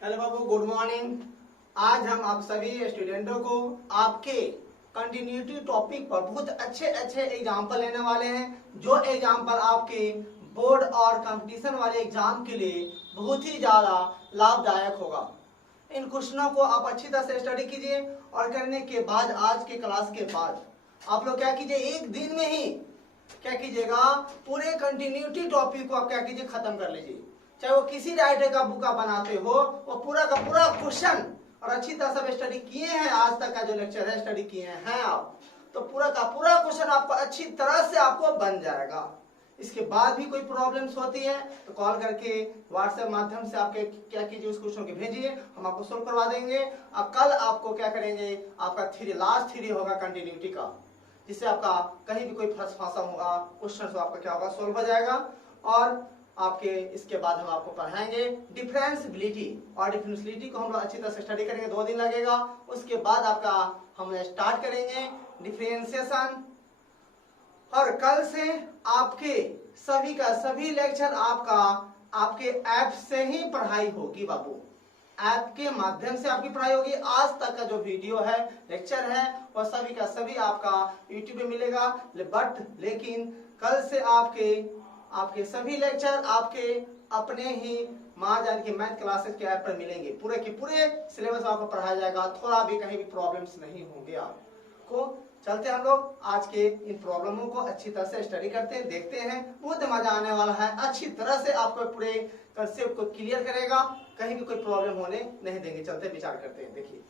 Hello बाबू, good morning. आज हम आप सभी स्टूडेंटों को आपके कंटिन्यूटी टॉपिक पर बहुत अच्छे अच्छे एग्जाम्पल लेने वाले हैं, जो एग्जाम्पल आपके बोर्ड और कंपटीशन वाले एग्जाम के लिए बहुत ही ज़्यादा लाभदायक होगा। इन क्वेश्चनों को आप अच्छी तरह से स्टडी कीजिए और करने के बाद आज के क्लास के बाद आप लोग क्या कीजिए, एक दिन में ही क्या कीजिएगा, पूरे कंटिन्यूटी टॉपिक को आप क्या कीजिए, खत्म कर लीजिए। चाहे वो किसी राइटर का बुक आप बनाते हो, वो पूरा का पूरा क्वेश्चन और अच्छी तरह से स्टडी किए हैं, आज तक का जो लेक्चर है स्टडी किए हैं आप, तो पूरा का पूरा क्वेश्चन आपको अच्छी तरह से आपको बन जाएगा। इसके बाद भी कोई प्रॉब्लम्स होती है तो कॉल करके व्हाट्सएप माध्यम से आपके क्या कीजिए, उस क्वेश्चन को भेजिए, हम आपको सोल्व करवा देंगे। अब कल आपको क्या करेंगे, आपका लास्ट थ्योरी होगा कंटिन्यूटी का, जिससे आपका कहीं भी कोई फंसा होगा क्वेश्चन आपका क्या होगा, सोल्व हो जाएगा। और आपके इसके बाद हम आपको पढ़ाएंगे डिफरेंशियबिलिटी, और डिफरेंशियबिलिटी को हम लोग अच्छी तरह से स्टडी करेंगे, 2 दिन लगेगा। उसके बाद आपका हम स्टार्ट करेंगे डिफरेंशिएशन, और कल से आपके सभी का सभी लेक्चर आपके ऐप से ही पढ़ाई होगी बाबू। ऐप के माध्यम से आपकी पढ़ाई होगी। आज तक का जो वीडियो है, लेक्चर है, वह सभी का सभी आपका यूट्यूब पे मिलेगा, लेकिन कल से आपके सभी लेक्चर आपके अपने ही माँ जान की मैथ क्लासेस के ऐप पर मिलेंगे। पूरे के पूरे सिलेबस आपको पढ़ाया जाएगा, थोड़ा भी कहीं भी प्रॉब्लम्स नहीं होंगे आपको। चलते हम लोग आज के इन प्रॉब्लमों को अच्छी तरह से स्टडी करते हैं, देखते हैं, बहुत मजा आने वाला है। अच्छी तरह से आपको पूरे कंसेप्ट को क्लियर करेगा, कहीं भी कोई प्रॉब्लम होने नहीं देंगे। चलते विचार करते हैं। देखिए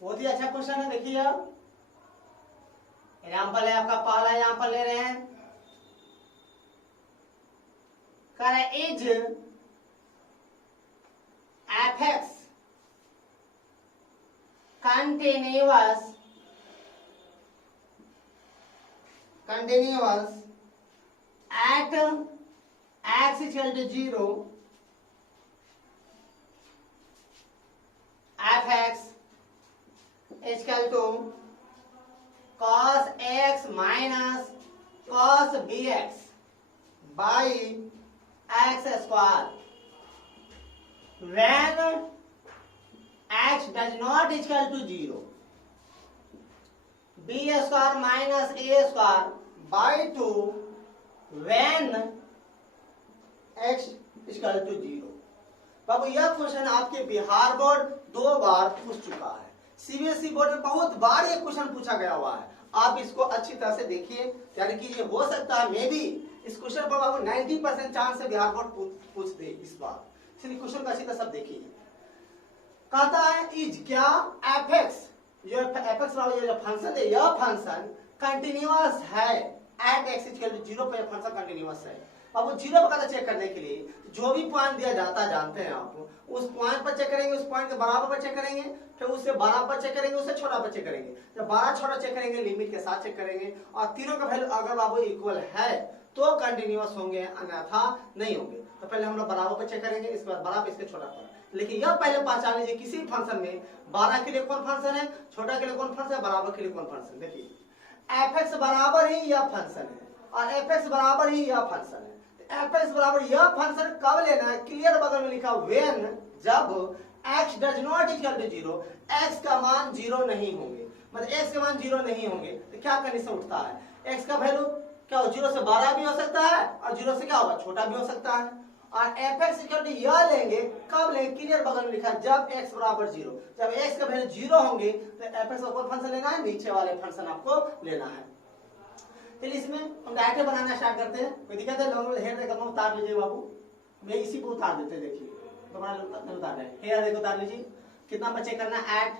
बहुत ही अच्छा क्वेश्चन है। देखिए अब एग्जाम्पल है आपका, पहला एग्जाम्पल ले रहे हैं, is fx continuous at x equal to 0, fx is equal to cos x minus cos bx by x square when x does not equal to 0, b square minus a square by 2 when x equal to 0। बाबू यह question आपके Bihar board 2 बार पूछ चुका है, CBSE board में बहुत बार ये question पूछा गया हुआ है। आप इसको अच्छी तरह से देखिए, यानी कि ये हो सकता है मे भी इस क्वेश्चन पर बाबू 90% चांस है बिहार बोर्ड पूछ दे इस बार, इसलिए क्वेश्चन का अच्छी तरह सब देखिए। कहता है इज क्या fx, जो fx वाला जो फंक्शन है, यह फंक्शन कंटिन्यूअस है एट x इक्वल टू 0 पे, फंक्शन कंटिन्यूअस है। अब वो 0 पर कहता चेक करने के लिए जो भी पॉइंट दिया जाता है, जानते हैं आप, उस पॉइंट पर चेक करेंगे, उस पॉइंट के बराबर पर चेक करेंगे, फिर उससे बड़ा पर चेक करेंगे, उससे छोटा पर चेक करेंगे। जब बड़ा छोटा चेक करेंगे लिमिट के साथ चेक करेंगे, और तीनों का वैल्यू अगर बाबू इक्वल है तो कंटिन्यूअस होंगे, अन्यथा नहीं होंगे। तो पहले हम लोग बराबर पर चेक करेंगे, इसके बाद बड़ा पर, इसके छोटा पर। लेकिन यह पहले पहचान लीजिए किसी फंक्शन में 12 के लिए कौन फंक्शन है, छोटा के लिए कौन फंक्शन है, बराबर के लिए कौन फंक्शन। देखिए fx बराबर ही यह फंक्शन है और fx बराबर ही यह फंक्शन है। fx बराबर यह फंक्शन कब लेना है, क्लियर बगल में लिखा when, जब x does not equal to 0, x का मान 0 नहीं होंगे, मतलब x के मान 0 नहीं होंगे तो क्या कंडीशन उठता है, x का वैल्यू क्या हो, 0 से बड़ा भी हो सकता है और 0 से क्या होगा, छोटा भी हो सकता है। और fx इक्वल टू यह लेंगे कब लेंगे, क्लियर बगल में लिखा है जब x बराबर 0, जब x का वैल्यू 0 होंगे तो fx का कौन फंक्शन लेना है, नीचे वाले फंक्शन आपको लेना है। चलिए इसमें हम डायरेक्ट बनाना स्टार्ट करते हैं। कोई दिक्कत है, लोग हेयर देखो उतार लीजिए बाबू, मैं इसी को उतार देते हैं। देखिए दोबारा उतार रहे, हेयर देखो उतार लीजिए। कितना पर चेक करना है, एट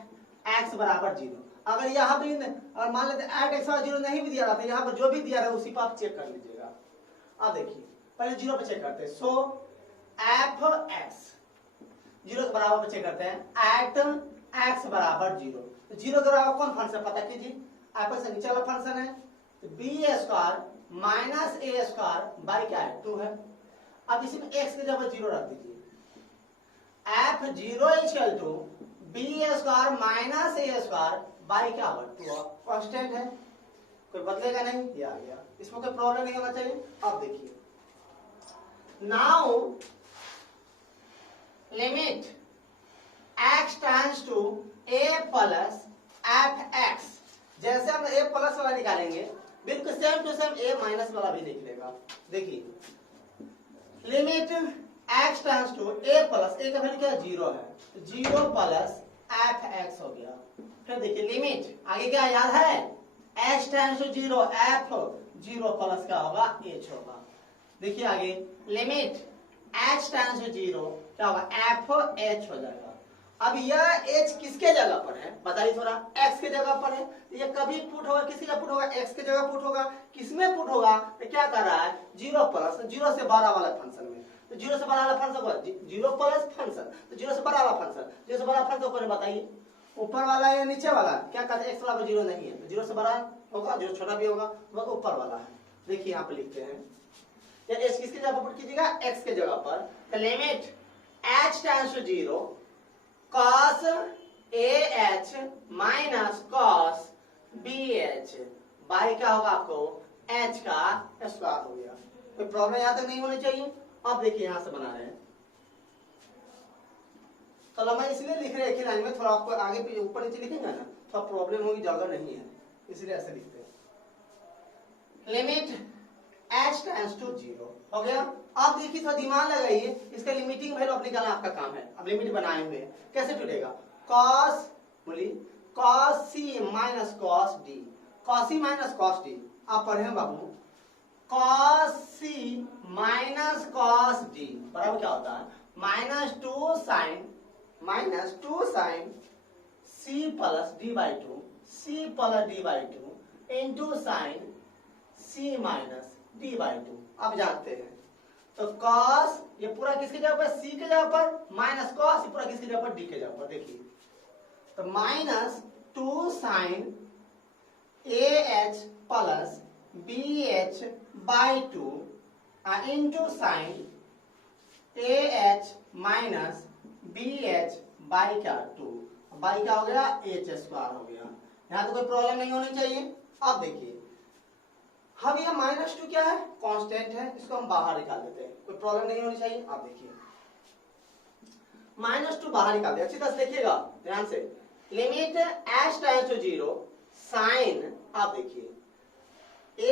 x बराबर 0। अगर यहाँ पे अगर मान लेते एट x बराबर 0 नहीं भी दिया रहा था, यहाँ पर जो भी दिया रहा है उसी पर आप चेक कर लीजिएगा। अब देखिए पहले 0 पे चेक करते हैं, सो fx 0 के बराबर पे चेक करते हैं एट x बराबर 0। तो 0 के बराबर कौन फंक्शन पता कीजिए, fx से नीचे वाला फंक्शन है, तो b square minus a square by क्या है, 2 है। अब इसी में x की जगह 0 रख दीजिए, f0 equal to b square minus a square by क्या होगा, 2 कांस्टेंट है, कोई बदलेगा नहीं, ये आ गया, इसमें कोई प्रॉब्लम नहीं होना चाहिए। अब देखिए now limit x tends to a plus f(x), जैसे हम a प्लस वाला निकालेंगे बिल्कुल same to same a minus वाला भी निकलेगा। देखिए limit x tends to a plus, a का वैल्यू क्या है 0 है, 0 प्लस f(x) हो गया। फिर देखिए लिमिट आगे क्या याद है, x tends to 0 f 0 plus क्या होगा h होगा। देखिए आगे लिमिट x टेंड्स टू 0 क्या होगा f h हो जाएगा। अब यह h किसके जगह पर है बताइए थोड़ा, x के जगह पर है, ये कभी पुट होगा किसी का पुट होगा, x के जगह पुट होगा, किसमें पुट होगा, तो क्या कर रहा है 0 प्लस 0 से 12 वाला फंक्शन में, तो 0 से 12 वाला फंक्शन होगा 0 प्लस फंक्शन, तो 0 से 12 वाला फंक्शन, 0 से 12 फंक्शन ऊपर बताइए ऊपर वाला या नीचे वाला, क्या कहते हैं x बराबर 0 नहीं है, तो 0 से 12 होगा, 0 छोटा भी होगा तो ऊपर वाला है। देखिए यहाँ पे लिखते हैं या h किसकी जगह पर पुट कीजिएगा, x के जगह पर, तो limit h tends to 0 cos ah minus cos bh by क्या होगा आपको h का स्क्वायर हो गया। कोई प्रॉब्लम यहाँ तक नहीं होनी चाहिए। अब देखिए यहाँ से बना रहे हैं, तो लंबाई इसलिए लिख रहे हैं एक ही लाइन में, थोड़ा आपको आगे पे ऊपर नीचे लिखेंगे ना थोड़ा प्रॉब्लम होगी, जगह नहीं है इसलिए ऐसे लिखते हैं। लिमिट h टेंड्स टू 0 हो गया। अब देखिए थोड़ा दिमाग लगाइए, इसका लिमिटिंग वैल्यू अब निकालना आपका काम है। अब लिमिट बनाए हुए कैसे टूटेगा, cos बोलिए cos c minus cos d, cos c minus cos d, आप पढ़े बाबू cos c minus cos d बराबर क्या होता है minus two sine c plus d by 2, c plus d by 2 into sine c minus d by 2। अब जानते हैं तो cos ये पूरा किसकी जगह पर c के जगह पर, माइनस cos ये पूरा किसकी जगह पर d के जगह पर। देखिए तो minus 2 sine ah plus bh by 2 into sine ah minus bh by क्या 2, बाई क्या हो गया h स्क्वायर हो गया। यहाँ तो कोई प्रॉब्लम नहीं होनी चाहिए। अब देखिए हम यह -2 क्या है कांस्टेंट है, इसको हम बाहर निकाल देते हैं, कोई प्रॉब्लम नहीं होनी चाहिए। आप देखिए -2 बाहर निकाल दिया, अच्छी तरह से देखिएगा ध्यान से। Limit h tends to 0 sine, आप देखिए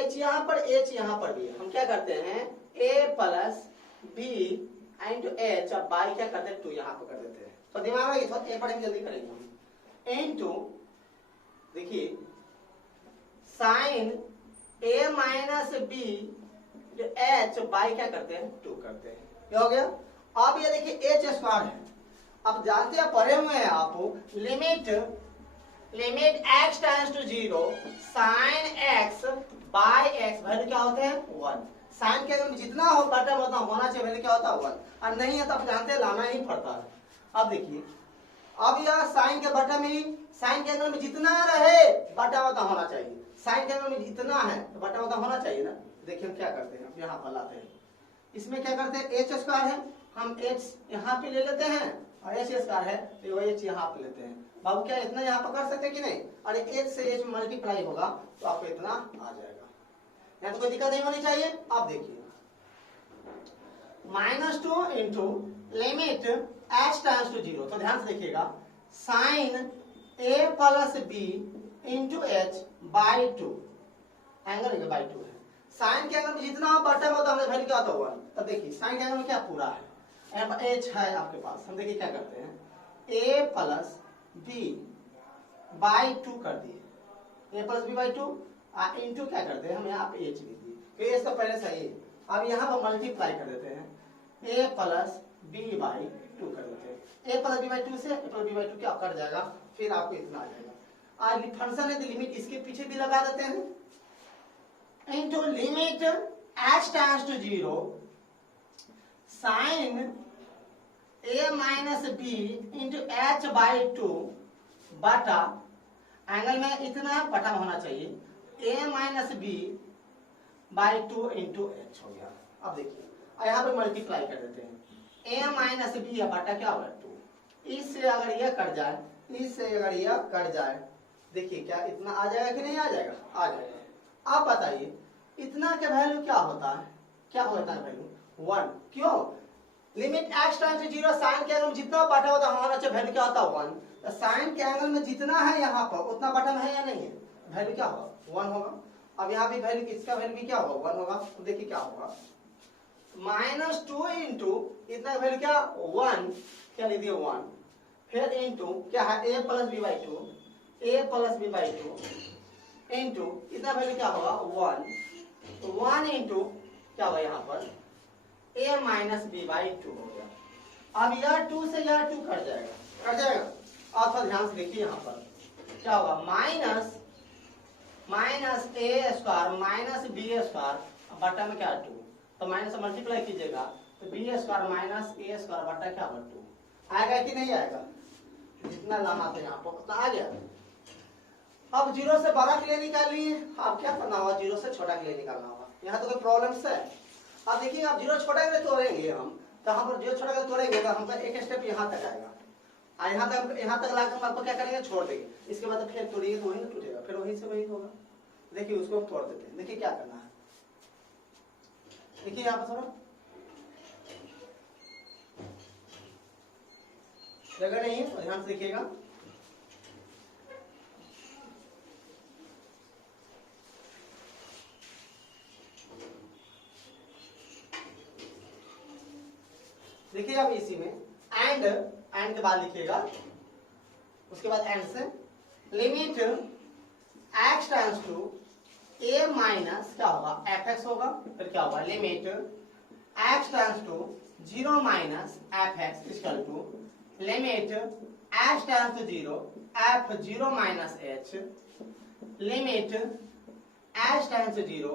h यहाँ पर h यहाँ पर भी है, हम क्या करते हैं a plus b into h और बाई क्या करते हैं 2 यहाँ पर कर देते हैं, तो दिमाग में थोड़ा पढ़ेंगे जल्दी करेंगे हम। इंटू देखिए साइन a माइनस b जो h बाई क्या करते हैं 2 करते हैं, क्या हो गया। अब ये देखिए h स्क्वायर है, अब जानते हैं पढ़े हुए हैं आप limit x tends to 0 sine x by x value क्या होते हैं 1, साइन के अगर जितना हो बटा उतना होना चाहिए, वैल्यू क्या होता है 1, और नहीं है तो आप जानते हैं लाना ही पड़ता है। अब देखिए अब यह साइन के बटा में, साइन के अंदर में जितना रहे बटा उतना होना चाहिए, साइन के अंदर में जितना है तो बटा उतना होना चाहिए ना। देखिए हम क्या करते हैं, यहाँ पर लाते हैं, इसमें क्या करते हैं h स्क्वायर है, हम h यहाँ पे ले लेते हैं और h स्क्वायर है तो h यहाँ पे लेते हैं। बाबू क्या इतना यहाँ पर कर सकते हैं कि नहीं, अरे h से h मल्टीप्लाई होगा तो आपको इतना आ जाएगा, यहाँ तो कोई दिक्कत नहीं होनी चाहिए। आप देखिए -2 into limit h tends to 0, तो ध्यान से देखिएगा sine a plus b into h by 2, angle by 2 है, साइन के एंगल में जितना बटा में तो वैल्यू क्या होता है 1। तब देखिए साइन के एंगल में क्या पूरा है, h है आपके पास, हम देखिए क्या करते हैं a प्लस b बाई 2 कर दिए, a plus b by 2 into क्या करते हैं हम यहाँ पे h लिख दिए, तो h तो पहले सही है, अब यहाँ पर मल्टीप्लाई कर देते हैं a प्लस b बाई 2 कर देते हैं, a प्लस b बाई 2 से a प्लस b बाई 2 क्या कट जाएगा, फिर आपको इतना आ जाएगा। आज फंक्शन है तो लिमिट इसके पीछे भी लगा देते हैं into limit h tends to 0 sine a minus b into h by 2 बटा एंगल में इतना बटा होना चाहिए a minus b by 2 into h हो गया। अब देखिए यहाँ पे मल्टीप्लाई कर देते हैं a माइनस b या बटा क्या होगा 2, इससे अगर यह कट जाए, इससे अगर यह कट जाए, देखिए क्या इतना आ जाएगा कि नहीं आ जाएगा, आ जाएगा। आप बताइए इतना का वैल्यू क्या होता है, क्या होता है वैल्यू 1। क्यों? लिमिट x टाइम्स 0 साइन के एंगल में जितना बटा होता है हमारा वैल्यू क्या होता है 1। तो साइन के एंगल में जितना है यहाँ पर उतना बटन है या नहीं है, वैल्यू क्या होगा 1 होगा। अब यहाँ भी वैल्यू इसका वैल्यू भी क्या होगा 1 होगा। तो देखिए क्या होगा -2 इंटू इतना वैल्यू क्या 1, क्या लिख दिया 1, फिर इंटू क्या है a plus B by 2, a plus B by 2 into इतना वैल्यू क्या होगा 1 इंटू क्या होगा यहाँ पर a माइनस बी बाई 2 हो गया। अब यह 2 से यह 2 कट जाएगा। आप ध्यान से देखिए यहाँ पर क्या होगा minus a square minus B square बटा में क्या 2, तो माइनस मल्टीप्लाई कीजिएगा तो B square minus A square बटा क्या 2 आएगा कि नहीं आएगा। जितना लाना था यहाँ पर उतना आ गया। अब 0 से बड़ा के लिए निकालिए, अब क्या करना होगा 0 से छोटा के लिए निकालना होगा। यहाँ तो कोई प्रॉब्लम है। अब देखिए आप 0 छोटा के लिए तोड़ेंगे हम, तो हम 0 छोटा के लिए तोड़ेंगे तो हमका एक स्टेप यहाँ तक आएगा, यहाँ तक लाकर हम आपको क्या करेंगे छोड़ देंगे। इसके बाद फिर तोड़िए तो वही टूटेगा, फिर वहीं से वही होगा। देखिए उसको तोड़ देते हैं। देखिए क्या करना है, देखिए यहाँ पर थोड़ा जगह नहीं है तो ध्यान से देखिएगा। देखिए अब इसी में एंड के बाद लिखिएगा, उसके बाद एंड से limit x tends to a minus क्या होगा fx होगा। फिर क्या होगा limit x tends to 0 minus fx equal to limit x tends to 0 f0 minus h limit x tends to 0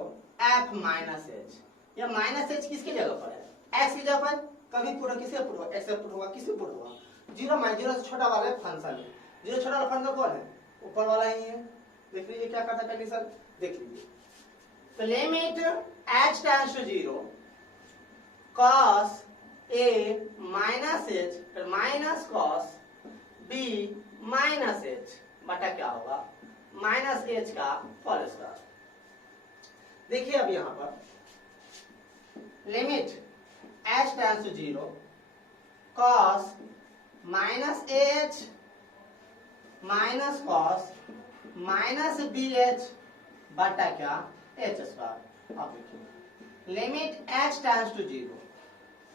f minus h। यह माइनस h किसकी जगह पर है, x की जगह पर। कभी पूरा किसे पूरा x से पूरा होगा, किसे पूरा होगा 0 माइनस 0 से छोटा वाला फंक्शन है। 0 छोटा वाला फंक्शन कौन है, ऊपर वाला ही है। देख लीजिए क्या करता है कंडीशन, देख लीजिए। तो limit x tends to 0 cos a minus h फिर minus cos b minus h बटा क्या होगा माइनस h का होल स्क्वायर। देखिए अब यहाँ पर limit x tends to 0 cos minus ah minus cos minus bh बटा क्या h स्क्वायर। अब देखिए limit x tends to 0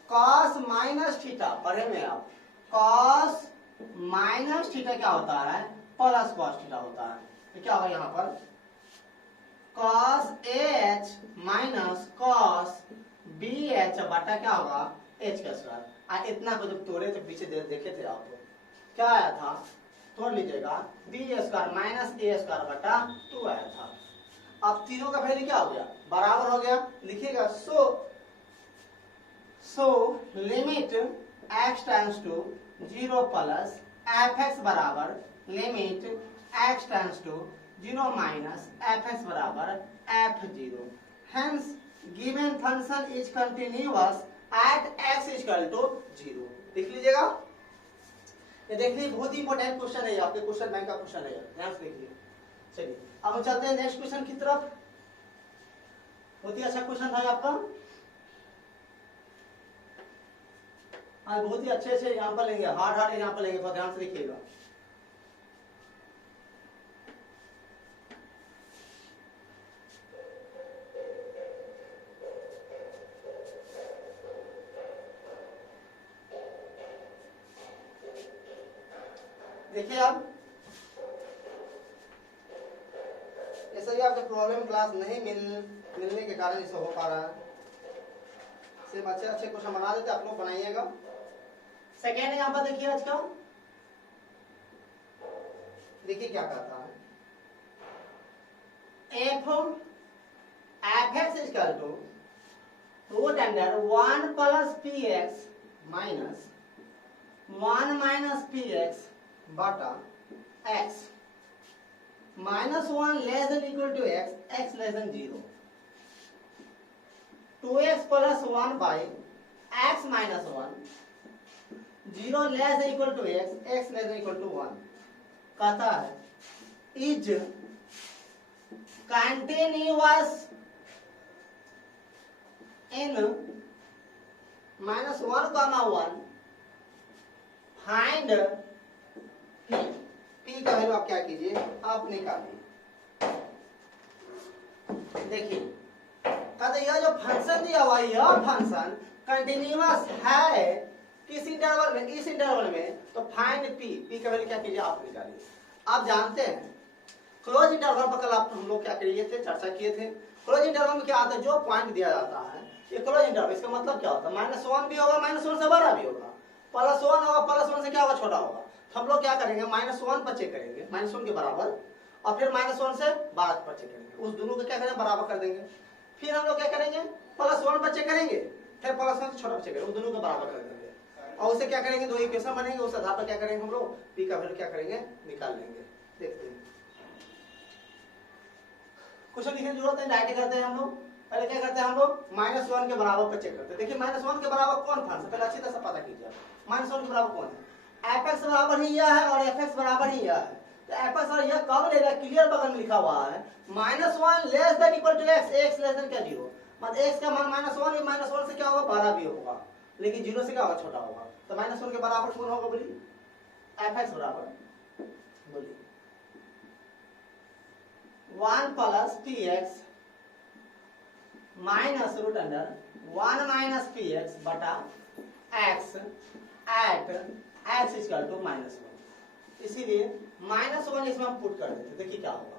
cos minus theta, पढ़े में आप cos माइनस थीटा क्या होता है प्लस cos थीटा होता है। तो क्या होगा यहाँ पर cos ah minus cos bh बटा क्या होगा h का स्क्वायर। इतना को जब तोड़े तो पीछे देखे थे आप तो क्या आया था, तोड़ लीजिएगा b square minus a square बटा 2 आया था। अब तीनों का वैल्यू क्या हो गया बराबर हो गया। लिखिएगा so limit x tends to 0 plus fx बराबर limit x tends to 0 minus fx बराबर f0। Hence given function is continuous at x equal to 0। देख लीजिएगा, ये देख लीजिए बहुत ही इंपॉर्टेंट क्वेश्चन है, आपके क्वेश्चन बैंक का क्वेश्चन है, ध्यान से देखिए। चलिए अब हम चलते हैं नेक्स्ट क्वेश्चन की तरफ। बहुत ही अच्छा क्वेश्चन था आपका, आज बहुत ही अच्छे से यहाँ पर लेंगे, हार्ड यहाँ पर लेंगे, तो ध्यान से देखिएगा। देखिए अब ऐसा ही आपको प्रॉब्लम क्लास नहीं मिलने के कारण इसे हो पा रहा है। सिर्फ अच्छे अच्छे क्वेश्चन बना देते, आप लोग बनाइएगा। सेकेंड यहाँ पर देखिए आज का, देखिए क्या कहता है fx equal to root under 1 plus px minus 1 minus px बटा x minus 1 less than equal to x, x less than 0, 2x plus 1 by x minus 1, 0 less than equal to x, x less than equal to 1। कहता है is continuous in -1, find P का वैल्यू आप क्या कीजिए, आप निकालिए। देखिए कहते यह जो फंक्शन दिया हुआ यह फंक्शन कंटिन्यूअस है किस इंटरवल में, इस इंटरवल में, तो फाइंड पी का वैल्यू क्या कीजिए, आप निकालिए। आप जानते हैं क्लोज इंटरवल पर कल आप हम लोग क्या किए थे, चर्चा किए थे। क्लोज इंटरवल में क्या आता है, जो पॉइंट दिया जाता है ये क्लोज इंटरवल, इसका मतलब क्या होता है, -1 भी होगा, -1 से बड़ा भी होगा, +1 होगा, +1 से क्या होगा, छोटा होगा। तो हम लोग क्या करेंगे, -1 पर चेक करेंगे, -1 के बराबर, और फिर -1 से 12 पर चेक करेंगे, उस दोनों को क्या करेंगे, बराबर कर देंगे। फिर हम लोग क्या करेंगे, +1 पर चेक करेंगे, फिर +1 से छोटा पर चेक करेंगे, उस दोनों को बराबर कर देंगे, और उसे क्या करेंगे, दो इक्वेशन बनेंगे, उस आधार पर क्या करेंगे हम लोग पी का वैल्यू क्या करेंगे, निकाल लेंगे। देखते हैं क्वेश्चन लिखने की जरूरत है, डायरेक्ट करते हैं हम लोग। पहले क्या करते हैं हम लोग, -1 के बराबर पर चेक करते हैं। देखिए -1 के बराबर कौन फंक्शन, पहले अच्छी तरह से पता कीजिए, -1 के बराबर कौन है, fx बराबर ही यह है और fx बराबर ही यह है। तो fx और यह कब लेगा, क्लियर बगल में लिखा हुआ है -1 less than equal to x, x less than क्या 0, मतलब x का मान -1, ये -1 से क्या होगा, बड़ा भी होगा, लेकिन 0 से क्या होगा, छोटा होगा। तो -1 के बराबर कौन होगा, बोलिए, fx बराबर, बोलिए 1 + px minus root under 1 - px बटा x at x equal to -1। इसीलिए -1 इसमें हम पुट कर देते, देखिए क्या होगा,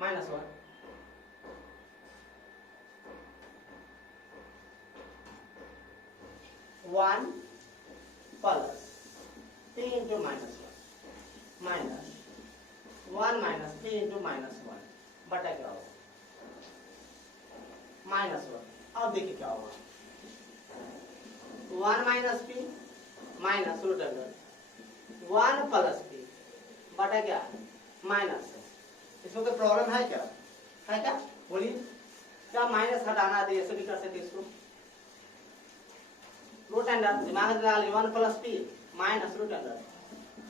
-1 1 plus p into -1 minus 1 - p into -1 बटा क्या होगा, -1। अब देखिए क्या होगा, 1 - p minus root under 1 + p बटा क्या, माइनस। इसमें कोई प्रॉब्लम है क्या, है क्या, बोलिए, क्या माइनस हटाना है, ऐसे भी कर सकते इसको, रूट अंडर दिमाग लगा ली 1 + p minus root under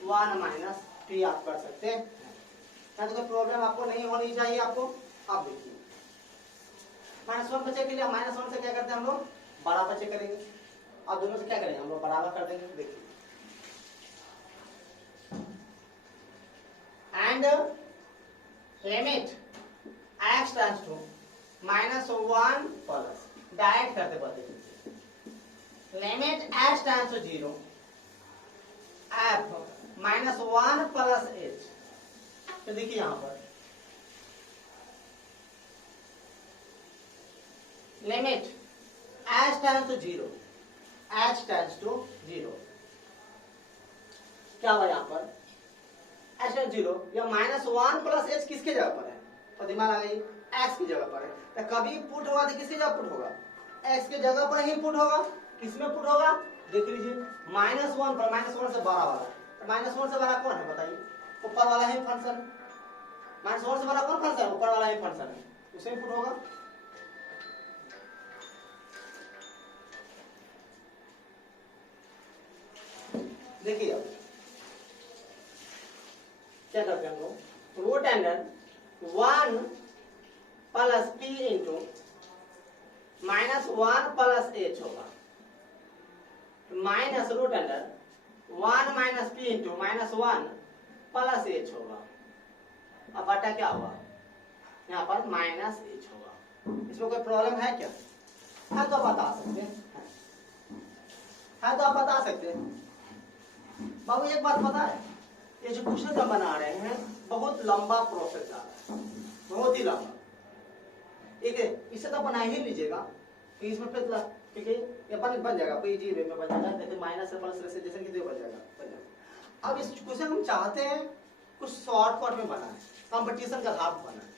1 - p आप कर सकते हैं। क्या तो कोई प्रॉब्लम आपको नहीं होनी चाहिए आपको। आप देखिए -1 बचे के लिए -1 से क्या करते हैं हम लोग, बड़ा बचे करेंगे, अब दोनों से क्या करेंगे हम लोग, बराबर कर देंगे। देखिए and limit x tends to -1 plus, direct करते बढ़ते, limit x tends to 0 f -1 + h। तो देखिए यहां पर limit h tends to 0, h tends to 0, क्या हुआ यहाँ पर, h टेंड्स 0, या -1 + h किसके जगह पर है, तो दिमाग आ गई, x की जगह पर है। तो कभी पुट होगा तो किसकी जगह पुट होगा, x के जगह पर ही पुट होगा। किसमें पुट होगा, देख लीजिए -1 पर, -1 से बड़ा वाला, तो -1 से बड़ा कौन है बताइए, ऊपर वाला ही फंक्शन, -1 से बड़ा कौन फंक्शन है, ऊपर वाला ही फंक्शन है, उसमें पुट होगा। देखिए अब क्या करते हैं हम लोग, root under 1 + p into -1 + h होगा, minus root under 1 - p into -1 + h होगा। अब बटा क्या होगा, यहाँ पर -h होगा। इसमें कोई प्रॉब्लम है क्या, है तो बता सकते हैं, है तो आप बता सकते हैं। बाबू एक बात पता है, ये जो क्वेश्चन हम बना रहे हैं बहुत लंबा प्रोसेस जा रहा है, बहुत ही लंबा। ठीक है, इसे तो बना ही लीजिएगा, तो इसमें क्योंकि ये बन जाएगा, कोई इजी वे में बन जाएगा, जैसे माइनस से प्लस से जैसे कि बन जाएगा। अब इस क्वेश्चन हम चाहते हैं कुछ शॉर्टकट में बनाए, कंपटीशन का आधार बनाए,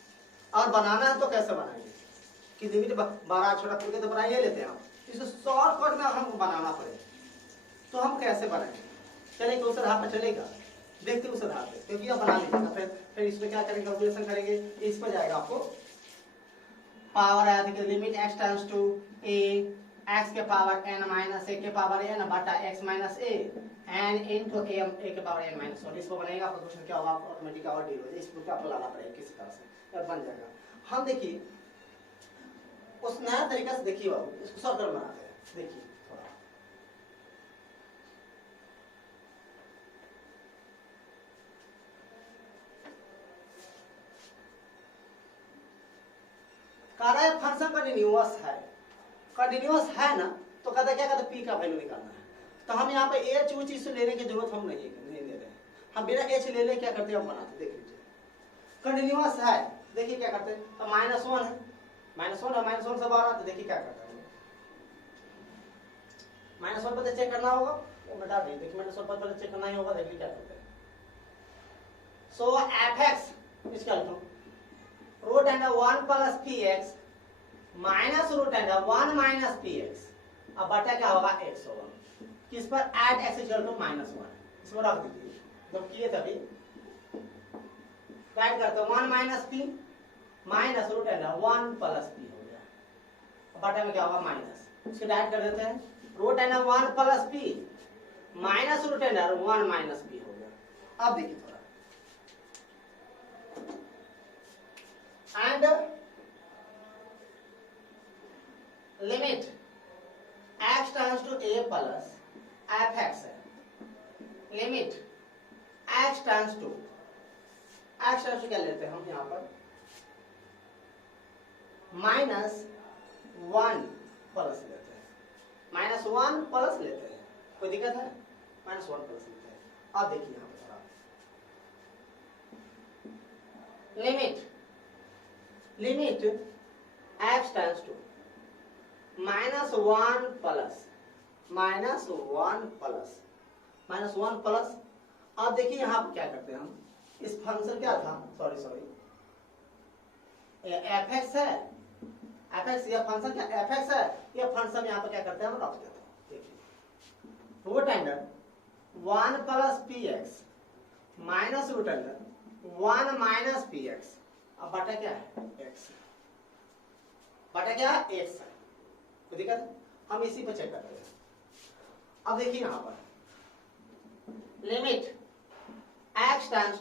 और बनाना है तो कैसे बनाएंगे कि लिमिट बड़ा छोटा करके तो बना ही लेते हैं हम, इसे शॉर्टकट में हमको बनाना पड़ेगा, तो हम कैसे बनाएंगे, चलेगा उस आधार पर चलेगा, देखते उस आधार पे, क्योंकि अब बना लीजिएगा, फिर इसमें क्या करेंगे, कैलकुलेशन करेंगे, इस पर जाएगा आपको पावर आया था, limit x tends to a x के पावर n माइनस ए के पावर n बटा x minus A N into A के पावर n माइनस 1। इसको बनेगा प्रोपोर्शन क्या होगा ऑटोमेटिक और डी हो जाएगा। इसको आपको लाना पड़ेगा किसी तरह से बन जाएगा। हम देखिए उस नया तरीका से देखिए बाबू इसको सर्कल बनाते हैं। देखिए थोड़ा कार्य फंक्शन कंटिन्यूअस है ना, तो कहता क्या कहता पी का वैल्यू निकालना है। तो हम यहाँ पे एच ऊंच इसे लेने की जरूरत हम नहीं ले रहे हैं, हम बिना एच ले क्या करते हैं हम बनाते। देख लीजिए कंटिन्यूअस है, देखिए क्या करते हैं। तो -1 है, -1 और -1 से बाहर आते, देखिए क्या करते हैं। -1 पर चेक करना होगा, वो बता दें। देखिए -1 पर चेक करना ही होगा, देखिए क्या करते हैं। So fx equal to root under 1 plus px minus root under 1 minus px। अब बटा क्या होगा x होगा, किस पर एट x इक्वल टू -1। इसको रख दीजिए, जब किए तभी ऐड करते हैं 1 minus p minus root under 1 plus p हो गया। बटा में क्या होगा माइनस, इसको ऐड कर देते हैं root under 1 plus p minus root under 1 minus p हो गया। अब देखिए थोड़ा and limit x turns to a plus fx है, limit x turns to क्या लेते हैं हम यहाँ पर -1 प्लस लेते हैं, -1 प्लस लेते हैं, कोई दिक्कत है? -1 प्लस लेते हैं। अब देखिए यहाँ पर limit x tends to -1 plus. अब देखिए यहाँ पर क्या करते हैं हम, इस फंक्शन क्या था, सॉरी fx है, fx यह फंक्शन क्या fx है, यह फंक्शन यहाँ पर क्या करते हैं हम रख देते हैं। देखिए root under 1 plus px minus root under 1 minus px। अब बटा क्या है x, बटा क्या x है, कोई दिक्कत है? हम इसी पर चेक करते हैं। अब देखिए यहां पर लिमिट x टेंड्स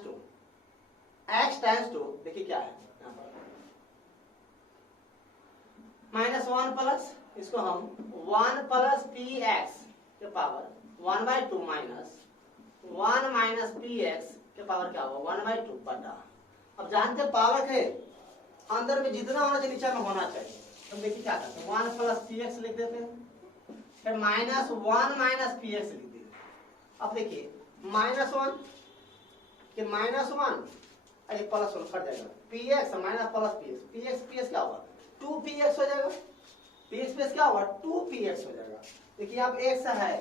टू देखिए क्या है यहां पर -1 प्लस, इसको हम 1 प्लस px के पावर 1/2 माइनस 1 माइनस px के पावर क्या होगा 1/2 बटा। अब जानते पावर के अंदर में जितना होना चाहिए नीचे में होना चाहिए। तो देखिए क्या करते हैं 1 प्लस px लिख देते हैं, फिर -1 माइनस px लिख देते हैं। अब देखिए -1 के -1 अरे +1 कट जाएगा, px माइनस प्लस px क्या होगा 2px हो जाएगा, px क्या होगा 2px हो जाएगा। देखिए आप x है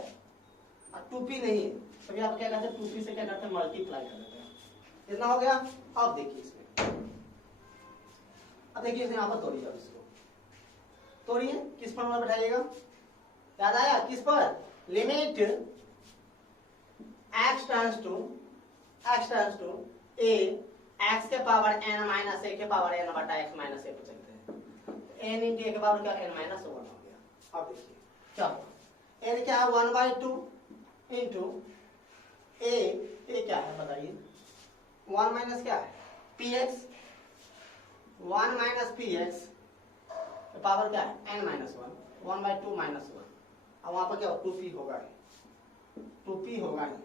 और 2p नहीं है, तो आप क्या करते हैं 2p से क्या करते हैं मल्टीप्लाई कर देते हैं, कितना हो गया। अब देखिए इसमें, अब देखिए यहाँ पर तोड़िए, अब इसको तोड़िए, किस पर बैठाइएगा, याद आया किस पर, limit x tends to a x के पावर n माइनस a के पावर n बटा x माइनस a पर चलते हैं, n इंटू a के पावर क्या n माइनस 1 हो गया। अब देखिए क्या होगा, n क्या है 1/2 इंटू a क्या है बताइए 1 माइनस क्या है px, 1 माइनस px पावर क्या है n माइनस 1, 1/2 माइनस 1। अब वहां पर क्या 2p होगा, 2p होगा नहीं,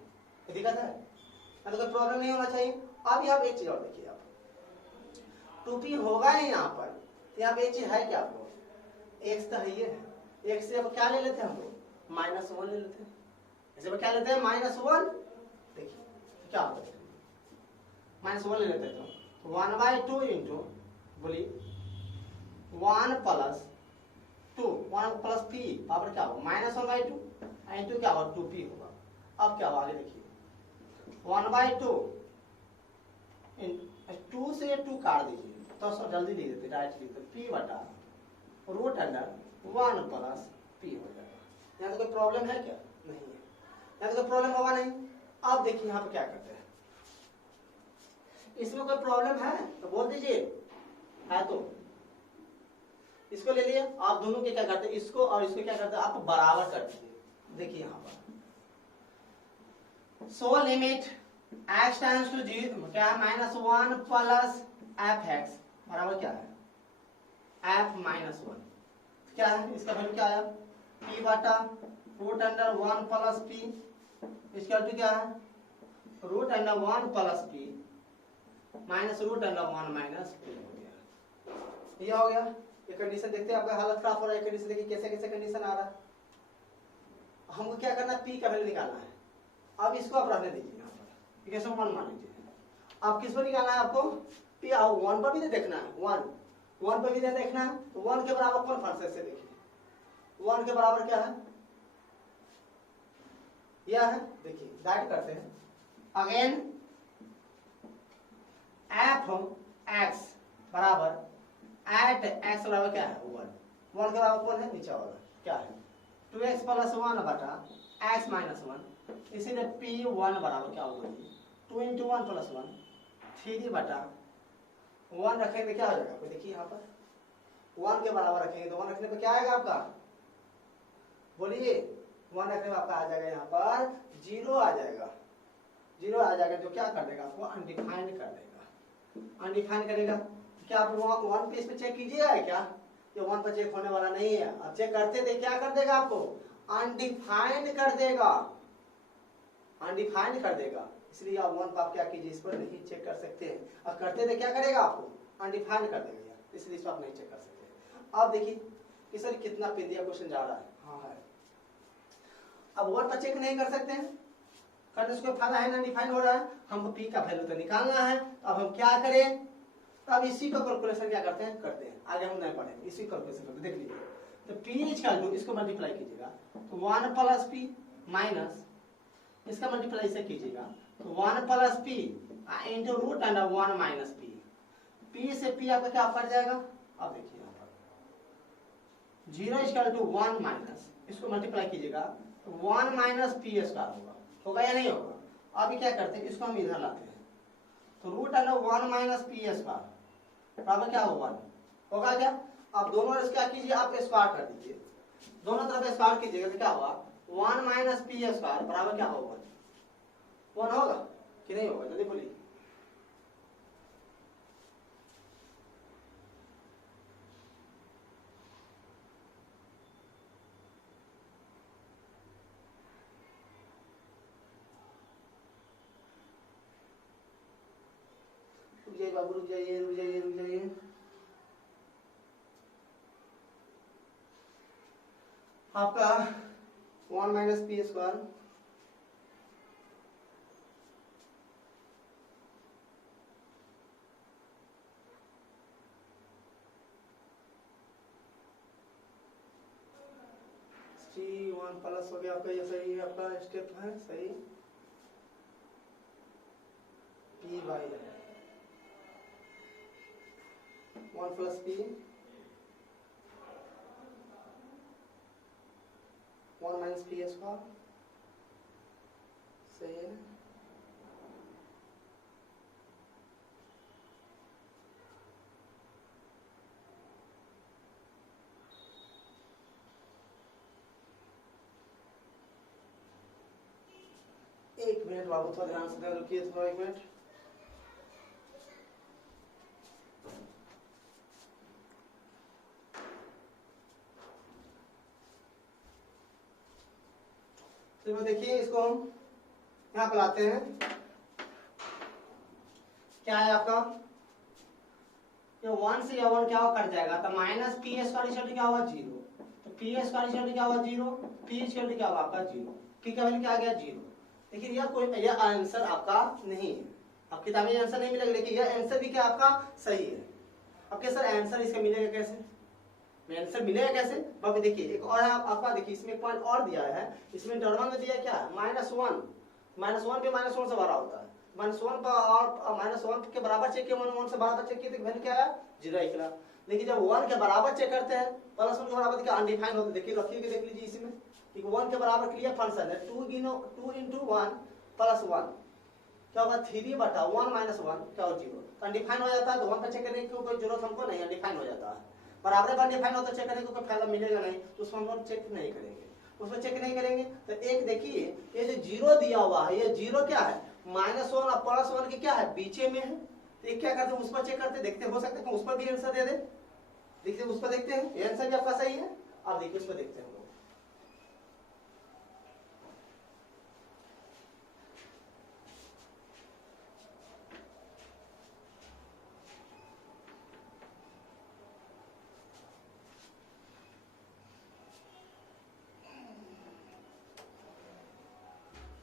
तो दिक्कत है ना, तो कोई प्रॉब्लम नहीं होना चाहिए। अब यहाँ पे एक चीज और देखिए, आप 2p होगा नहीं यहाँ पर, तो यहाँ पे एक चीज है क्या आपको, x तो है ये है, x से अब क्या ले लेते हैं हम लोग -1 ले लेते हैं, इसे क्या लेते हैं -1। देखिए क्या होता है -1 ले लेते हैं, तो 1/2 इंटू बोलिए 1 प्लस 2 1 प्लस p पावर क्या होगा -1/2 इंटू क्या होगा 2p होगा। अब क्या होगा आगे देखिए 1/2 2 से 2 काट दीजिए, तो सब जल्दी लिख देते डायरेक्ट लिख देते p बटा रूट अंडर 1 प्लस p हो जाएगा। यहाँ तो कोई प्रॉब्लम है क्या, नहीं है, यहाँ तो कोई प्रॉब्लम होगा नहीं। अब देखिए यहाँ पे क्या करते हैं, इसमें कोई प्रॉब्लम है तो बोल दीजिए, है तो इसको ले लिए, आप दोनों के क्या करते हैं, इसको और इसको क्या करते हैं, आप बराबर कर दीजिए। देखिए यहाँ पर so limit x tends to 0 क्या है, -1 प्लस f(x) बराबर क्या है, f-1 क्या है, इसका वैल्यू क्या आया, p बटा √1 प्लस p, इसका वैल्यू क्या है, √1 plus p minus √1 minus p हो गया। ये हो गया। ये कंडीशन देखते हैं, आपका हालत खराब हो रहा है, कंडीशन देखिए कैसे कैसे कंडीशन आ रहा है। हमको क्या करना है, p का वैल्यू निकालना है। अब इसको आप रहने दीजिए यहाँ पर, इक्वेशन 1 मान लीजिए। अब किस पर निकालना है आपको, p 1 पर भी तो देखना है, 1 पर भी तो देखना है। तो 1 के बराबर कौन फंक्शन से, देखिए 1 के बराबर क्या है, यह है। देखिए डाइट करते हैं अगेन, f(x) बराबर एट x बराबर क्या है 1 के बराबर कौन है, नीचे वाला क्या है 2x प्लस 1 बटा x माइनस 1, इसीलिए p1 बराबर क्या होगा जी 2 इंटू 1 प्लस 1 3 बटा 1 रखेंगे क्या हो जाएगा आपको, देखिए यहाँ पर 1 के बराबर रखेंगे तो 1 रखने पर क्या आएगा आपका, बोलिए 1 रखने में आपका आ जाएगा यहाँ पर 0 आ जाएगा, 0 आ जाएगा, जो क्या कर देगा आपको अनडिफाइंड कर देगा, अनडिफाइंड करेगा। क्या आप 1 पे इस पे चेक कीजिएगा क्या, ये 1 पर चेक होने वाला नहीं है। अब चेक करते थे क्या कर देगा आपको, अनडिफाइंड कर देगा, अनडिफाइंड कर देगा। इसलिए आप 1 पर आप क्या कीजिए, इस पर नहीं चेक कर सकते हैं। अब करते थे क्या करेगा आपको, अनडिफाइंड कर देगा, इसलिए इस पर आप नहीं चेक कर सकते। अब देखिए कि सर कितना पेंदिया क्वेश्चन जा रहा है, हाँ है। अब 1 पर चेक नहीं कर सकते हैं, करने से कोई फायदा है ना, डिफाइन हो रहा है, हमको p का वैल्यू तो निकालना है। अब हम क्या करें, तो अब इसी का कैलकुलेशन क्या करते हैं, आगे हम नहीं पढ़ेंगे, इसी कैलकुलेशन करते, देख लीजिए। तो p इक्वल टू इसको मल्टीप्लाई कीजिएगा तो 1 प्लस p माइनस इसका मल्टीप्लाई से कीजिएगा तो 1 plus p into √1 minus p, p से p आपका क्या पड़ जाएगा, अब देखिए यहाँ पर 0 इक्वल टू 1 माइनस इसको मल्टीप्लाई कीजिएगा तो 1 माइनस p स्क्वायर होगा या नहीं होगा। अभी क्या करते हैं, इसको हम इधर लाते हैं तो √1 माइनस p स्क्वायर बराबर क्या होगा, होगा क्या। अब दोनों क्या कीजिए, आप स्क्वायर कर दीजिए, दोनों तरफ स्क्वायर कीजिएगा तो क्या होगा 1 माइनस p स्क्वायर बराबर क्या होगा, 1 होगा कि नहीं होगा, जल्दी बोलिए। रुक जाइए बाबू, रुक जाइए रुक जाइए रुक जाइए। आपका 1 minus p square C1 plus हो गया आपका, ये सही है, आपका स्टेप है सही, p by 1 plus p 1 minus p square सही है। एक मिनट बाबू, थोड़ा ध्यान से रुकिए, थोड़ा 1 मिनट। तो देखिए इसको हम यहाँ पर लाते हैं, क्या है आपका, ये 1 से या 1 क्या हुआ कट जाएगा तो minus p square equal to क्या हुआ 0, तो p स्क्वायर इक्वल टू क्या हुआ 0, p इक्वल टू क्या हुआ आपका 0, p का वैल्यू क्या आ गया 0। देखिए यह कोई यह आंसर आपका नहीं है, अब किताबें आंसर नहीं मिलेगा, लेकिन यह आंसर भी क्या आपका सही है। अब क्या सर आंसर इसका मिलेगा कैसे, आंसर मिलेगा कैसे बाबू, देखिए एक और आपका, देखिए इसमें एक पॉइंट और दिया है, इसमें टर्म में दिया क्या है -1, -1 पे -1 से बड़ा होता है, -1 पर और -1 के बराबर चेक किया, 1 से बराबर चेक किया तो वैल्यू क्या है 0 निकला। लेकिन जब 1 के बराबर चेक करते हैं +1 के बराबर क्या अनडिफाइंड होता है, देखिए रखिए देख लीजिए इसमें कि 1 के बराबर क्लियर फंक्शन है 2 इंटू 1 प्लस 1 क्या होगा 3 बटा 1 माइनस 1 क्या हो 0, तो अनडिफाइंड हो जाता है। तो 1 पर चेक करने की कोई जरूरत हमको नहीं, अनडिफाइंड हो जाता है। बराबर बार डिफाइन होता चेक करेंगे तो कोई फायदा मिलेगा नहीं, तो उसको हम लोग चेक नहीं करेंगे, उसमें चेक नहीं करेंगे। तो एक देखिए ये जो जीरो दिया हुआ है, ये जीरो क्या है, -1 और +1 के क्या है, बीचे में है। तो ये क्या करते हैं, उस पर चेक करते देखते, हो सकता है उस पर भी आंसर दे दे। देखिए उस पर देखते हैं, ये आंसर भी आपका सही है। अब देखिए उस पर देखते हैं हम लोग।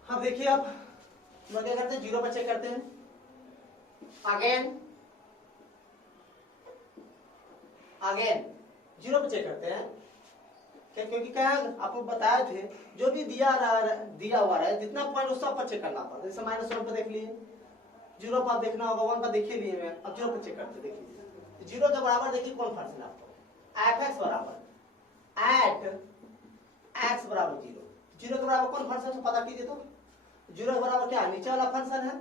अब देखिए अब हम क्या करते हैं, जीरो पर चेक करते हैं अगेन जीरो पे चेक करते हैं क्या, क्योंकि क्या आपको बताए थे जो भी दिया हुआ है जितना पॉइंट उस सब पर चेक करना पड़ता है। जैसे -1 पर देख लिए, जीरो पर देखना होगा, 1 पर देखिए लिए मैं, अब जीरो पर चेक करते देख लीजिए। जीरो के बराबर देखिए कौन फंक्शन है आपको, f(x) बराबर x बराबर जीरो। जीरो के बराबर कौन फंक्शन है पता कीजिए। तो जीरो के बराबर क्या नीचे वाला फंक्शन है,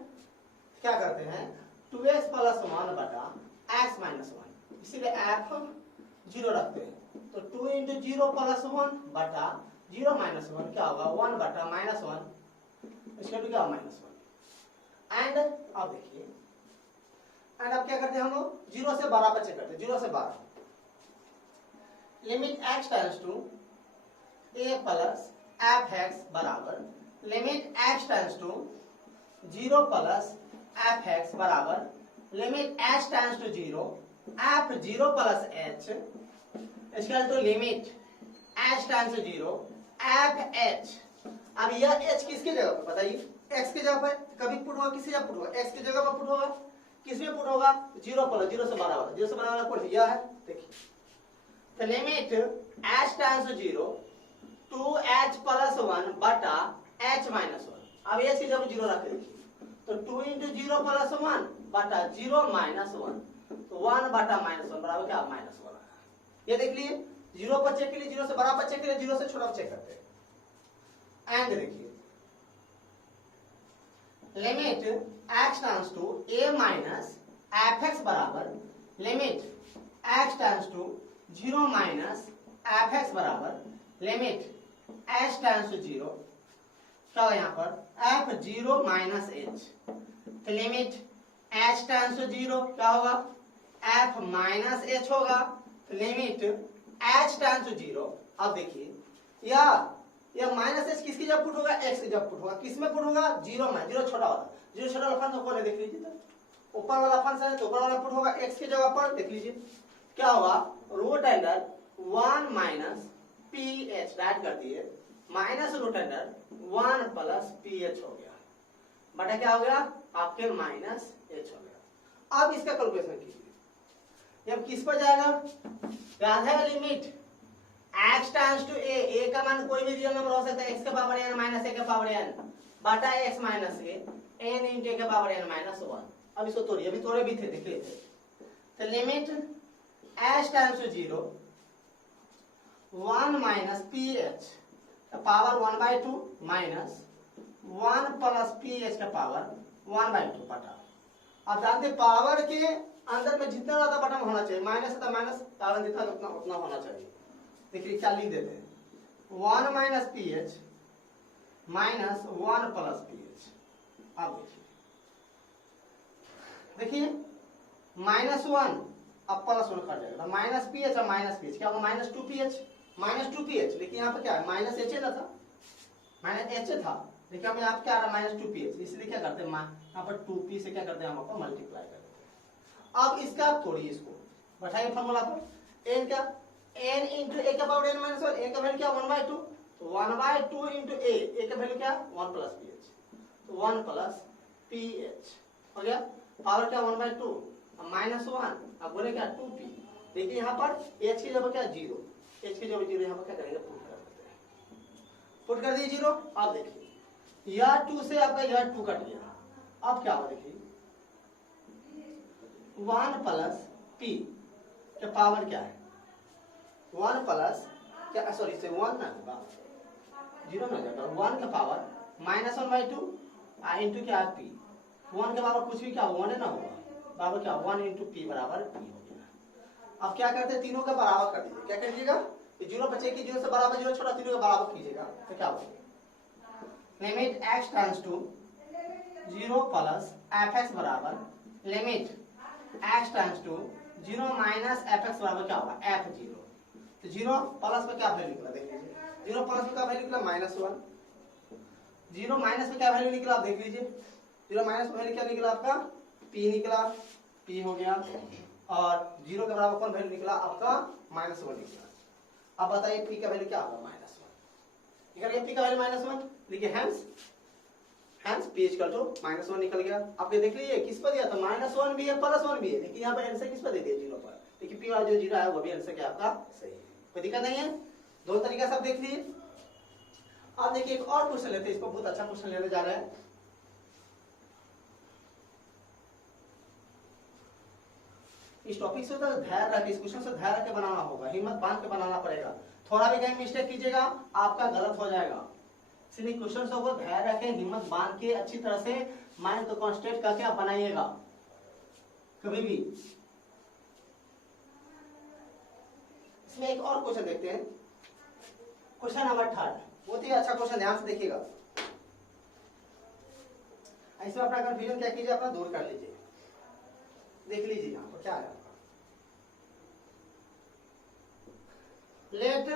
क्या करते हैं 2x + 1 बटा x - 1, इसीलिए f जीरो रखते हैं। तो 2 × 0 + 1 बटा 0 - 1 क्या होगा, 1 बटा -1, इसका भी क्या -1। एंड अब देखिए, एंड अब क्या करते हैं हम लोग, 0 से 12 पर चेक करते हैं। 0 से 12 limit x tends to a + f(x) बराबर limit x tends to 0 + f(x) बराबर limit h tends to 0 f0 + h इसका तो limit h tends to 0 f(h)। अब यह h किसकी जगह पर बताइए, x की जगह पर कभी पुट होगा, किसकी जगह पुट होगा, x की जगह पर पुट होगा, किसमें पुट होगा 0 पर, 0 से 12 वाला, 0 से 12 वाला पुट यह है। देखिए तो limit h tends to 0 2h + 1 बटा h - 1। अब h की जगह 0 रख देखिए, तो 2 × 0 + 1 बटा 0 - 1, तो 1 बटा -1 बराबर क्या -1। ये देख लिए, 0 पर चेक के लिए, 0 से बड़ा पर चेक के लिए, 0 से छोटा पर चेक करते हैं। एंड देखिए limit x tends to a - f(x) बराबर limit x tends to 0 - f(x) बराबर लिमिट h टेंड्स टू 0 क्या होगा यहाँ पर f0 - h। तो लिमिट h टेंड्स टू 0 क्या होगा, f - h होगा। तो लिमिट h टेंड्स टू 0। अब देखिए यह -h किसकी जगह पुट होगा, x की जगह पुट होगा, किसमें पुट होगा 0 में, 0 छोटा वाला, 0 छोटा वाला फंक्शन कौन है देख लीजिए। तो ऊपर वाला फंक्शन है तो ऊपर वाला पुट होगा x की जगह पर, देख लीजिए क्या होगा √1 - ph डाइट कर दिए, -√1 + ph हो गया बटा क्या हो गया आपके -h हो गया। अब इसका कैलकुलेशन कीजिए, अब किस पर जाएगा, याद है limit x tends to a का मान कोई भी रियल नंबर हो सकता है, x के पावर n - a के पावर n बटा x - a n × a के पावर n - 1। अब इसको तोड़िए, अभी तोड़े भी थे देख लेते। तो limit h tends to 0 1 - ph का पावर 1/2 माइनस 1 + ph का पावर 1/2 बटा। आप जानते पावर के अंदर में जितना ज्यादा बटन होना चाहिए, माइनस है तो माइनस, पावर जितना उतना होना चाहिए। देखिए क्या लिख देते हैं, 1 - ph माइनस 1 + ph। अब देखिए -1 अब +1 कट जाएगा, -ph और -ph क्या होगा -2ph, लेकिन यहाँ पर क्या है -h ना था, -h था, देखिए हम यहाँ पे क्या आ रहा है -2ph, इसलिए क्या करते हैं यहाँ पर 2p से क्या करते हैं हम आपको मल्टीप्लाई करते हैं। अब इसका तोड़िए, इसको बैठाइए फॉर्मूला पर, n का n × a का पावर n - 1, n का वैल्यू क्या 1/2, तो 1/2 × a का वैल्यू क्या 1 + ph, तो 1 + ph हो गया। पावर क्या 1/2 -1, अब बोले क्या 2p। देखिए यहाँ पर h की जगह क्या 0, h की जगह 0, यहाँ पर क्या करेंगे पुट कर देते हैं, पुट कर दिए 0। अब देखिए यह 2 से आपका यह 2 कट गया, अब क्या होगा देखिए 1 + p का पावर क्या है 1 प्लस क्या, सॉरी से 1 ना होगा 0 ना जाएगा, 1 का पावर -1/2 इंटू क्या p, 1 के पावर कुछ भी क्या 1 ना होगा, बराबर क्या 1 × p बराबर p हो गया। अब क्या करते हैं, तीनों का बराबर कर दीजिए। क्या कर दीजिएगा, जीरो बचे की जीरो से बराबर जीरो छोटा, तीनों का बराबर कीजिएगा तो क्या होगा, limit x tends to 0 plus fx बराबर limit x tends to 0 minus fx बराबर क्या होगा f0। तो 0 प्लस में क्या वैल्यू निकला देख लीजिए, 0 प्लस में क्या वैल्यू निकला -1, 0 माइनस में क्या वैल्यू निकला आप देख लीजिए, 0 माइनस में वैल्यू क्या निकला आपका p निकला, p हो गया, और 0 के बराबर कौन वैल्यू निकला आपका -1 निकला। अब बताइए p का वैल्यू क्या होगा -1, निकल गया p का वैल्यू -1, लिखिए हेंस p इक्वल टू -1 निकल गया। आप ये देख लीजिए किस पर दिया था, -1 भी है +1 भी है, लेकिन यहाँ पर आंसर किस पर दे दिया 0 पर, लेकिन p वाला जो 0 है वो भी आंसर क्या आपका सही है, कोई दिक्कत नहीं है। दो तरीका से आप देख लीजिए। आप देखिए एक और क्वेश्चन लेते हैं, इसको बहुत अच्छा क्वेश्चन लेने जा रहे हैं। इस टॉपिक से तो धैर्य रख, इस क्वेश्चन से धैर्य रख के बनाना होगा, हिम्मत बांध के बनाना पड़ेगा, थोड़ा भी कहीं मिस्टेक कीजिएगा आपका गलत हो जाएगा। इसलिए क्वेश्चन को धैर्य रखें, हिम्मत बांध के अच्छी तरह से माइंड को कॉन्सेंट्रेट करके आप बनाइएगा कभी भी। इसमें एक और क्वेश्चन देखते हैं, क्वेश्चन नंबर 3, बहुत ही अच्छा क्वेश्चन, ध्यान से देखिएगा। इसमें अपना कंफ्यूजन क्या कीजिए, अपना दूर कर लीजिए, देख लीजिए यहाँ पर क्या है। लेट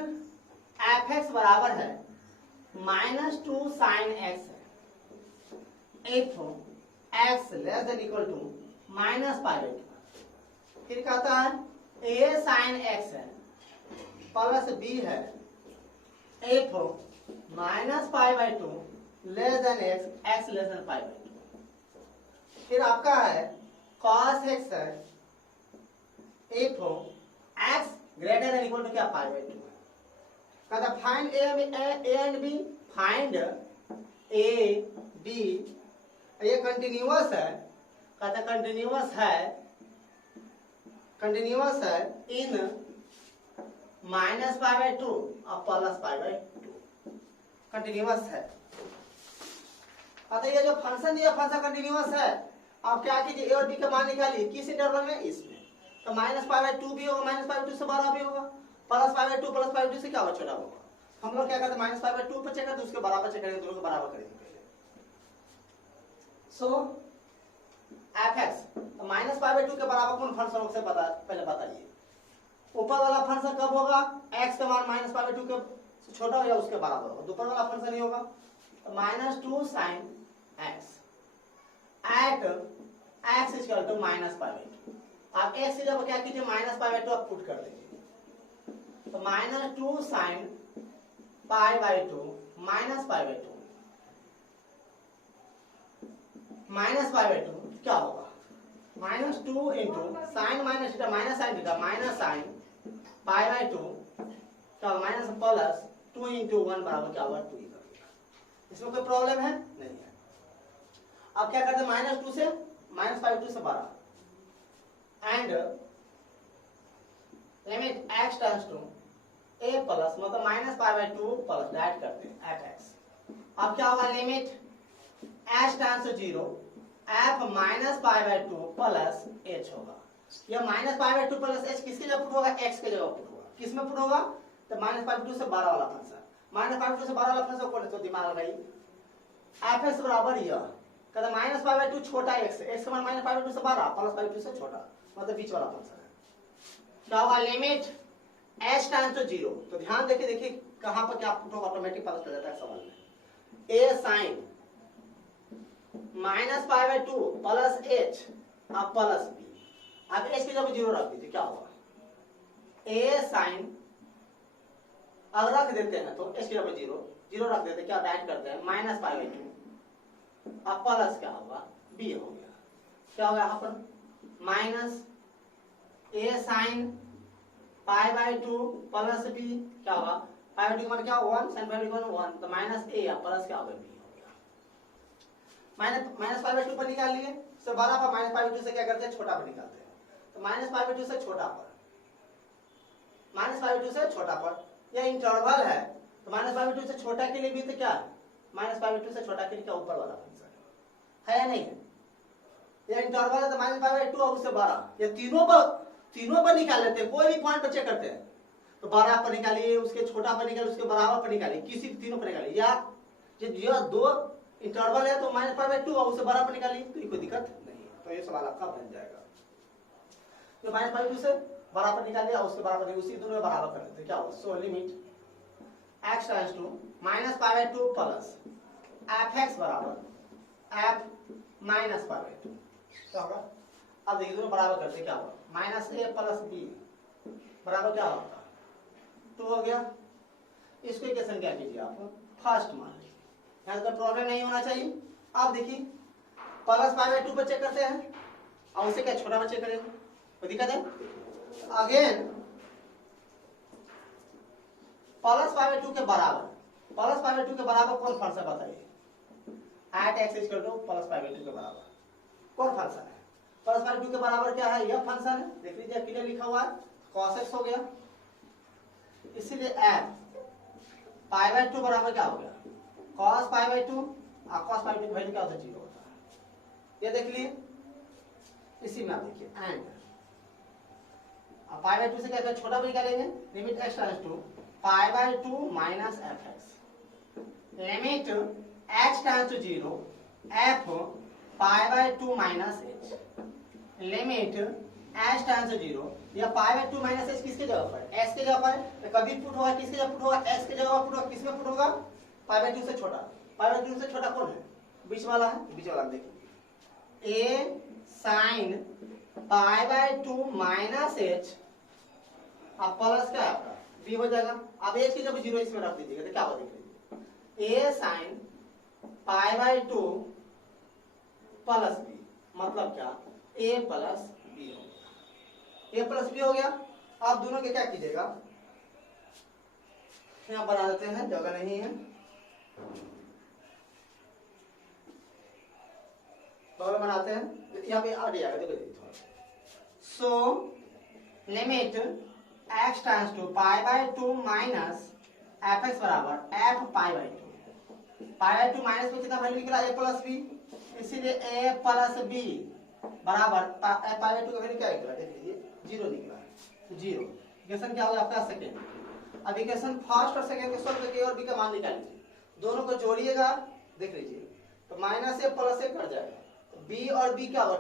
fx बराबर है -2 sin x है, if x less than equal to -π/2, फिर कहता है a sin x है प्लस b है, if -π/2 less than x less than π/2, फिर आपका है cos x है, if x greater than equal to क्या π/2, कहता find a and b, find a b, ये कंटिन्यूअस है, कहता कंटिन्यूअस है इन -π/2 और +π/2, कंटिन्यूअस है। कहता ये जो फंक्शन दिया फंक्शन कंटिन्यूअस है, आप क्या कीजिए a और b का मान निकालिए, किस इंटरवल में, इसमें, तो -π/2 भी होगा, -π/2 से बड़ा भी होगा, +π/2 से क्या होगा छोटा होगा। हम लोग क्या करते हैं, -π/2 पर चेक करते उसके बराबर चेक करेंगे, दोनों के बराबर करेंगे पहले। सो fx -π/2 के बराबर कौन फंक्शन होगा पहले बताइए। ऊपर वाला फंक्शन कब होगा, x का मान -π/2 के छोटा हो या उसके बराबर होगा, ऊपर वाला फंक्शन नहीं होगा। -2 sin x at x equal to -π/2, आप x की जगह क्या कीजिए -π/2 आप पुट कर दीजिए, तो -2 sin π/2 -π/2 क्या होगा, -2 into sine minus theta minus sine theta minus sine π/2 क्या होगा, माइनस प्लस 2 इंटू 1 बराबर क्या होगा 2। इसमें कोई प्रॉब्लम है नहीं है। अब क्या करते हैं, -2 से -π/2 से बड़ा, and limit x tends to a plus मतलब -π/2 प्लस डाइट करते हैं एट x। अब क्या होगा, limit h tends to 0 f -π/2 plus h होगा। यह -π/2 प्लस h किसकी जगह पुट होगा, x के जगह पुट होगा, किस में पुट होगा, तो -π/2 से 12 वाला फंक्शन, -π/2 से 12 वाला फंक्शन कौन है, तो दिमाग लगाइए, fx बराबर यह कहता -π/2 छोटा x का मान -π/2 से 12 +π/2 से छोटा, मतलब बीच वाला फंक्शन है। क्या होगा, लिमिट h टेंड्स टू 0, तो ध्यान देखिए कहां पर क्या पुट होगा, ऑटोमेटिक पता चल जाता है सवाल में। a sin -π/2 प्लस h अब प्लस b, अब h की जगह 0 रख दीजिए, क्या होगा, a sin, अगर रख देते हैं तो h की जगह 0 रख देते हैं, क्या ऐड करते हैं -π/2 अब प्लस क्या होगा b हो गया, क्या होगा यहाँ पर minus a sin π/2 plus b क्या होगा, π/2 मान क्या 1 sin π/2 1, तो माइनस a प्लस क्या होगा b हो गया। -π/2 पर निकाल लिए, तो 12 पर -π/2 से क्या करते हैं छोटा पर निकालते हैं, तो -π/2 से छोटा पर, -π/2 से छोटा पर, यह इंटरवल है, तो -π/2 से छोटा के लिए भी तो क्या है, -π/2 से छोटा के लिए क्या ऊपर वाला फंक्शन है या नहीं है, यह इंटरवल है, तो -π/2 और उससे 12, ये तीनों पर तीनों पर निकाल लेते हैं, कोई भी पॉइंट पर चेक करते हैं तो 12 पर निकालिए, उसके छोटा पर निकालिए, उसके बराबर पर निकालिए, किसी तीनों पर निकालिए, या जो दो इंटरवल है तो -π/2 और उससे बड़ा पर निकालिए, तो कोई दिक्कत नहीं है। तो ये सवाल आपका बन जाएगा। तो -π/2 से बड़ा पर निकालिए और उसके बराबर उसी दोनों बराबर कर देते क्या होगा। So limit x tends to -π/2 plus fx बराबर f -π/2 क्या होगा। अब देखिए दोनों बराबर करते क्या होगा, -a प्लस b बराबर क्या होगा 2 हो गया। इसको इक्वेशन क्या कीजिए आप फर्स्ट मान लीजिए, यहाँ का प्रॉब्लम नहीं होना चाहिए। आप देखिए +π/2 पर चेक करते हैं और उसे क्या छोटा पर चेक करेंगे, कोई दिक्कत है। अगेन +π/2 के बराबर कौन फंक्शन बताइए, एट x इक्वल टू +π/2 के बराबर कौन फंक्शन है। +π/2 के बराबर क्या है, यह फंक्शन है, देख लीजिए क्लियर लिखा हुआ है cos x हो गया, इसीलिए f π/2 बराबर क्या हो गया cos π/2 और cos π/2 की वैल्यू क्या होता है 0 होता है। ये देख लिए, इसी में आप देखिए एंड π/2 से क्या छोटा भी निकालेंगे, limit x tends to π/2 minus fx, limit x tends to 0 f π/2 minus h, limit h tends to 0, या π/2 माइनस h किसके जगह पर, s के जगह पर, तो कभी पुट होगा किसके जगह पुट होगा, s के जगह पुट होगा, किसमें पुट होगा π/2 से छोटा। π/2 से छोटा कौन है, बीच वाला है, बीच वाला देखिए a sin π/2 माइनस h अब प्लस क्या है आपका b हो जाएगा। अब h की जब 0 इसमें रख दीजिएगा तो क्या होगा देख लीजिए, a sin π/2 प्लस b मतलब क्या a प्लस b हो गया, a प्लस b हो गया। आप दोनों के क्या कीजिएगा, यहाँ बना देते हैं, जगह नहीं है, बगल बनाते हैं, यहाँ पे आ जाएगा देखो। So limit x tends to π/2 minus fx बराबर f π/2, π/2 माइनस में कितना वैल्यू निकला a प्लस b, इसीलिए a प्लस b बराबर π/2 का वैल्यू क्या निकला देख लीजिए 0 निकला है, 0। इक्वेशन क्या होगा आपका सेकंड। अब इक्वेशन फर्स्ट और सेकंड को सॉल्व करके और b का मान निकाल लीजिए, दोनों को जोड़िएगा देख लीजिए तो -a प्लस a कट जाएगा, b और b क्या होगा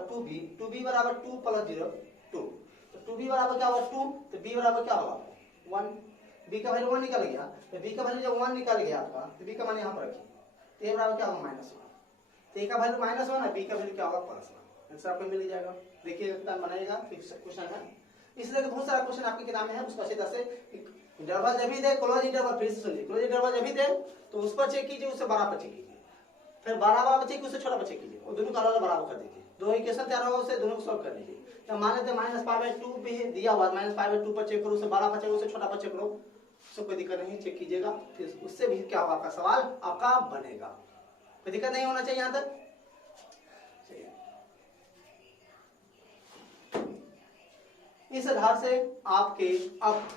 2b बराबर 2 प्लस 0 2, तो 2b बराबर क्या होगा 2, तो b बराबर क्या होगा 1, b का वैल्यू 1 निकल गया, तो b का वैल्यू जब 1 निकल गया आपका तो b का मान यहाँ पर रखिए, a बराबर क्या होगा -1, तो a का वैल्यू -1 है, b का वैल्यू क्या होगा +1, आंसर आपको मिल जाएगा। देखिए कितना बनाएगा क्वेश्चन है, इसलिए बहुत सारा क्वेश्चन आपकी किताब में है, उसको अच्छी तरह से इंटरवल जब भी दे, क्लोज इंटरवल, फिर से सुनिए, क्लोज इंटरवल जब भी दे तो उस पर चेक कीजिए, उससे बड़ा पर चेक कीजिए, फिर बड़ा वाला बच्चे उससे छोटा बच्चे कीजिए, और दोनों का अलग बराबर कर दीजिए, दो इक्वेशन तैयार होगा उससे दोनों को सॉल्व कर लीजिए। तो मान लेते हैं -π/2 भी दिया हुआ है, -π/2 पर चेक करो, उससे बड़ा पर चेक करो, उससे छोटा पर चेक करो, उससे कोई दिक्कत नहीं, चेक कीजिएगा, फिर उससे भी क्या होगा आपका सवाल आपका बनेगा, कोई दिक्कत नहीं होना चाहिए यहाँ तक। इस आधार से आपके अब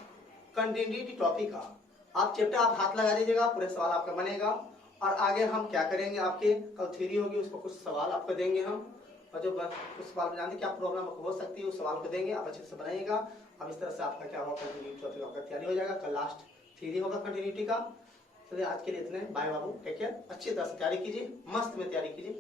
कंटिन्यूटी टॉपिक का आप चैप्टर आप हाथ लगा दीजिएगा, पूरे सवाल आपका बनेगा। और आगे हम क्या करेंगे, आपके कल थ्योरी होगी, उसको कुछ सवाल आपको देंगे हम, और जो कुछ सवाल में जानते क्या प्रॉब्लम हो सकती है उस सवाल को देंगे, आप अच्छे से बनाइएगा। अब इस तरह से आपका क्या होगा कंटिन्यूटी टॉपिक आपका तैयारी हो जाएगा, कल लास्ट थ्योरी होगा कंटिन्यूटी का। चलिए आज के लिए इतने, बाय बाबू, टेक केयर, अच्छी तरह से तैयारी कीजिए, मस्त में तैयारी कीजिए।